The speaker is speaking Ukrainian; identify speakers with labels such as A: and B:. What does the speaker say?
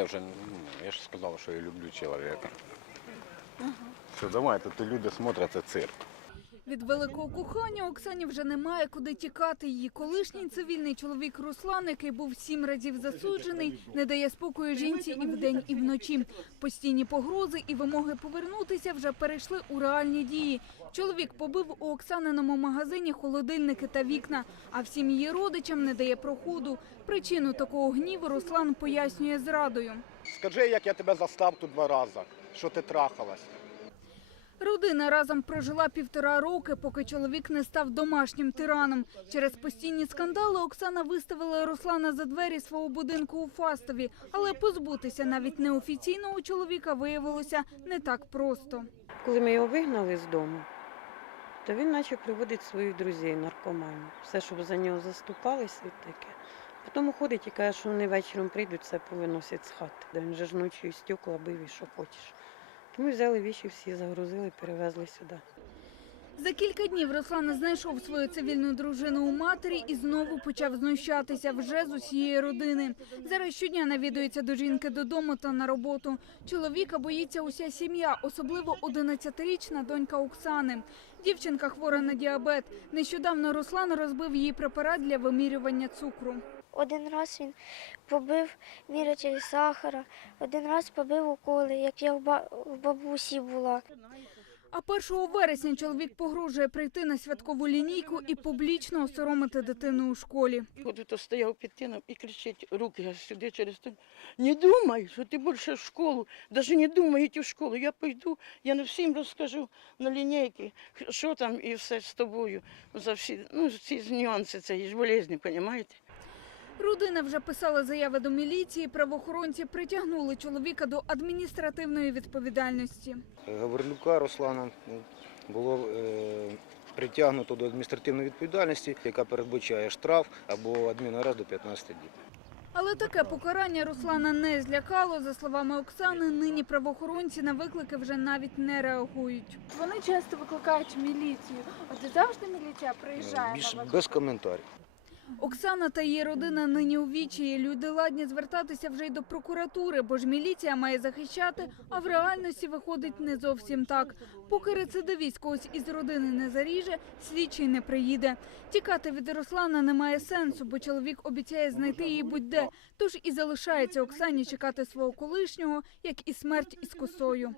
A: я вже, ну, я ж сказав, що я люблю чоловіка. Все, давай, тут люди смотрять, це цирк.
B: Від великого кохання Оксані вже немає куди тікати. Її колишній цивільний чоловік Руслан, який був сім разів засуджений, не дає спокою жінці і вдень, і вночі. Постійні погрози і вимоги повернутися вже перейшли у реальні дії. Чоловік побив у Оксаниному магазині холодильники та вікна, а всім її родичам не дає проходу. Причину такого гніву Руслан пояснює зрадою.
C: Скажи, як я тебе застав тут два рази, що ти трахалась.
B: Родина разом прожила півтора роки, поки чоловік не став домашнім тираном. Через постійні скандали Оксана виставила Руслана за двері свого будинку у Фастові, але позбутися навіть неофіційного чоловіка виявилося не так просто.
D: Коли ми його вигнали з дому, то він почав приводити своїх друзів, наркоманів. Все, щоб за нього заступалися і таке. Потім ходить і каже, що вони вечором прийдуть, все повиносять з хати. Він же ж ночі стекла бив і що хочеш. Тому взяли віші всі, загрузили, перевезли сюди.
B: За кілька днів Руслан знайшов свою цивільну дружину у матері і знову почав знущатися вже з усієї родини. Зараз щодня навідується до жінки додому та на роботу. Чоловіка боїться уся сім'я, особливо 11-річна донька Оксани. Дівчинка хвора на діабет. Нещодавно Руслан розбив їй препарат для вимірювання цукру.
E: Один раз він побив мірячель сахара, один раз побив уколи, як я в ба- в бабусі була.
B: А 1 вересня чоловік погрожує прийти на святкову лінійку і публічно осоромити дитину у школі.
F: То стояв під тином і кричить руки аж сюди через те. Не думай, що ти більше в школу. Навіть не думай йти в школу. Я пойду, я не всім розкажу на лінійки, що там і все з тобою. За всі, ну, ці нюанси цієї ж болезні, розумієте?
B: Родина вже писала заяви до міліції. Правоохоронці притягнули чоловіка до адміністративної відповідальності.
G: Гаврилюка Руслана ну, було е, притягнуто до адміністративної відповідальності, яка передбачає штраф або адмінарест до 15 діб.
B: Але таке покарання Руслана не злякало. За словами Оксани, нині правоохоронці на виклики вже навіть не реагують. Вони часто викликають міліцію. От завжди міліція приїжджає.
G: Більш без коментарів.
B: Оксана та її родина нині у вічі. Люди ладні звертатися вже й до прокуратури, бо ж міліція має захищати, а в реальності виходить не зовсім так. Поки рецидивіст когось із родини не заріже, слідчий не приїде. Тікати від Руслана немає сенсу, бо чоловік обіцяє знайти її будь-де. Тож і залишається Оксані чекати свого колишнього, як і смерть із косою.